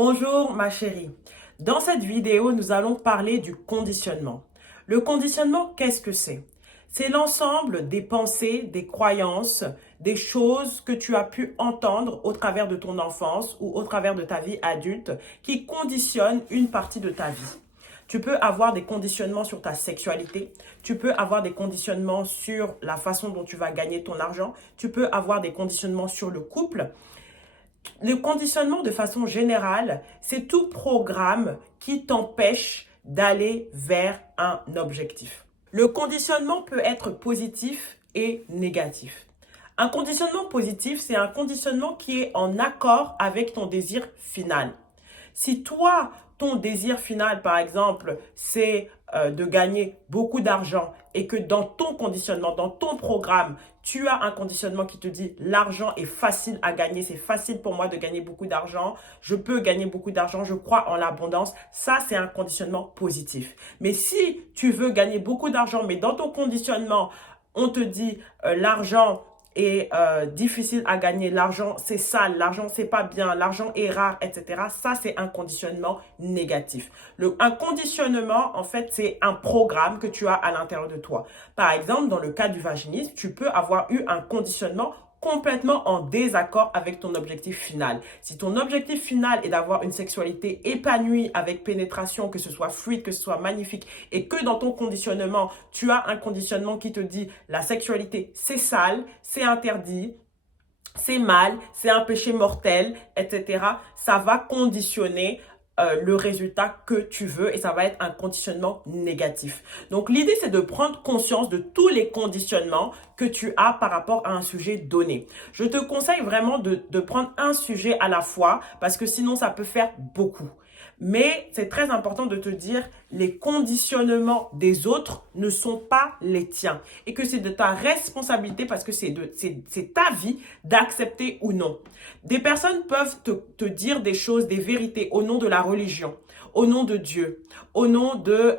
Bonjour ma chérie. Dans cette vidéo, nous allons parler du conditionnement. Le conditionnement, qu'est-ce que c'est? C'est l'ensemble des pensées, des croyances, des choses que tu as pu entendre au travers de ton enfance ou au travers de ta vie adulte qui conditionnent une partie de ta vie. Tu peux avoir des conditionnements sur ta sexualité, tu peux avoir des conditionnements sur la façon dont tu vas gagner ton argent, tu peux avoir des conditionnements sur le couple. Le conditionnement, de façon générale, c'est tout programme qui t'empêche d'aller vers un objectif. Le conditionnement peut être positif et négatif. Un conditionnement positif, c'est un conditionnement qui est en accord avec ton désir final. Si toi, ton désir final, par exemple, c'est de gagner beaucoup d'argent et que dans ton conditionnement, dans ton programme, tu as un conditionnement qui te dit l'argent est facile à gagner, c'est facile pour moi de gagner beaucoup d'argent, je peux gagner beaucoup d'argent, je crois en l'abondance, ça c'est un conditionnement positif. Mais si tu veux gagner beaucoup d'argent, mais dans ton conditionnement, on te dit l'argent est difficile à gagner, l'argent c'est sale, l'argent c'est pas bien, l'argent est rare, etc. Ça c'est un conditionnement négatif. Un conditionnement, en fait, c'est un programme que tu as à l'intérieur de toi. Par exemple, dans le cas du vaginisme, tu peux avoir eu un conditionnement complètement en désaccord avec ton objectif final. Si ton objectif final est d'avoir une sexualité épanouie avec pénétration, que ce soit fluide, que ce soit magnifique, et que dans ton conditionnement, tu as un conditionnement qui te dit la sexualité, c'est sale, c'est interdit, c'est mal, c'est un péché mortel, etc. Ça va conditionner le résultat que tu veux et ça va être un conditionnement négatif. Donc, l'idée, c'est de prendre conscience de tous les conditionnements que tu as par rapport à un sujet donné. Je te conseille vraiment de prendre un sujet à la fois parce que sinon, ça peut faire beaucoup. Mais c'est très important de te dire les conditionnements des autres ne sont pas les tiens et que c'est de ta responsabilité parce que c'est ta vie d'accepter ou non. Des personnes peuvent te dire des choses, des vérités au nom de la religion, au nom de Dieu, au nom de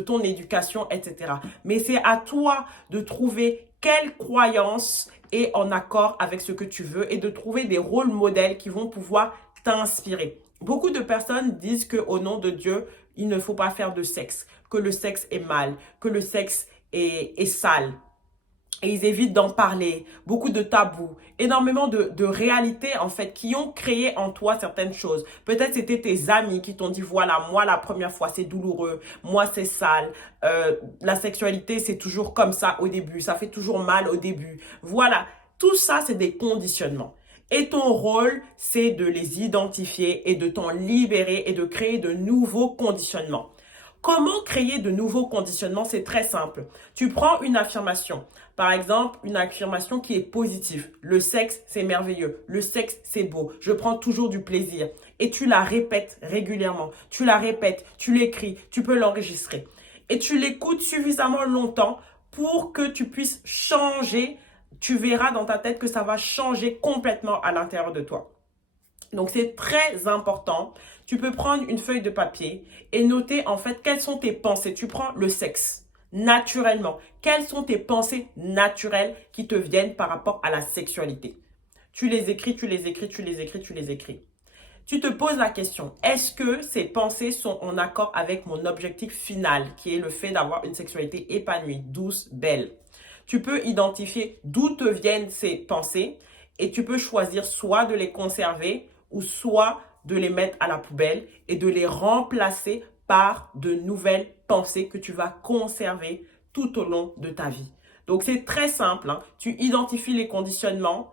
ton éducation, etc. Mais c'est à toi de trouver quelle croyance est en accord avec ce que tu veux et de trouver des rôles modèles qui vont pouvoir t'inspirer. Beaucoup de personnes disent qu'au nom de Dieu, il ne faut pas faire de sexe, que le sexe est mal, que le sexe est sale. Et ils évitent d'en parler, beaucoup de tabous, énormément de réalités en fait qui ont créé en toi certaines choses. Peut-être c'était tes amis qui t'ont dit voilà, moi la première fois c'est douloureux, moi c'est sale, la sexualité c'est toujours comme ça au début, ça fait toujours mal au début. Voilà, tout ça c'est des conditionnements. Et ton rôle, c'est de les identifier et de t'en libérer et de créer de nouveaux conditionnements. Comment créer de nouveaux conditionnements? C'est très simple. Tu prends une affirmation. Par exemple, une affirmation qui est positive. Le sexe, c'est merveilleux. Le sexe, c'est beau. Je prends toujours du plaisir. Et tu la répètes régulièrement. Tu la répètes, tu l'écris, tu peux l'enregistrer. Et tu l'écoutes suffisamment longtemps pour que tu puisses changer. Tu verras dans ta tête que ça va changer complètement à l'intérieur de toi. Donc, c'est très important. Tu peux prendre une feuille de papier et noter en fait quelles sont tes pensées. Tu prends le sexe naturellement. Quelles sont tes pensées naturelles qui te viennent par rapport à la sexualité? Tu les écris, tu les écris, tu les écris, tu les écris. Tu te poses la question, est-ce que ces pensées sont en accord avec mon objectif final qui est le fait d'avoir une sexualité épanouie, douce, belle? Tu peux identifier d'où te viennent ces pensées et tu peux choisir soit de les conserver ou soit de les mettre à la poubelle et de les remplacer par de nouvelles pensées que tu vas conserver tout au long de ta vie. Donc, c'est très simple, hein. Tu identifies les conditionnements,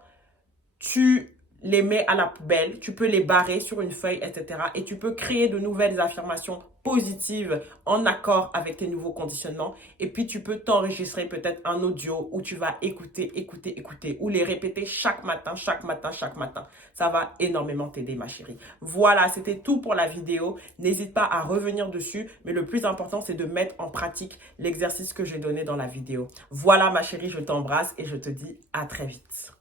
tu les mets à la poubelle, tu peux les barrer sur une feuille, etc. Et tu peux créer de nouvelles affirmations positives en accord avec tes nouveaux conditionnements. Et puis, tu peux t'enregistrer peut-être un audio où tu vas écouter, écouter, écouter ou les répéter chaque matin, chaque matin, chaque matin. Ça va énormément t'aider, ma chérie. Voilà, c'était tout pour la vidéo. N'hésite pas à revenir dessus. Mais le plus important, c'est de mettre en pratique l'exercice que j'ai donné dans la vidéo. Voilà, ma chérie, je t'embrasse et je te dis à très vite.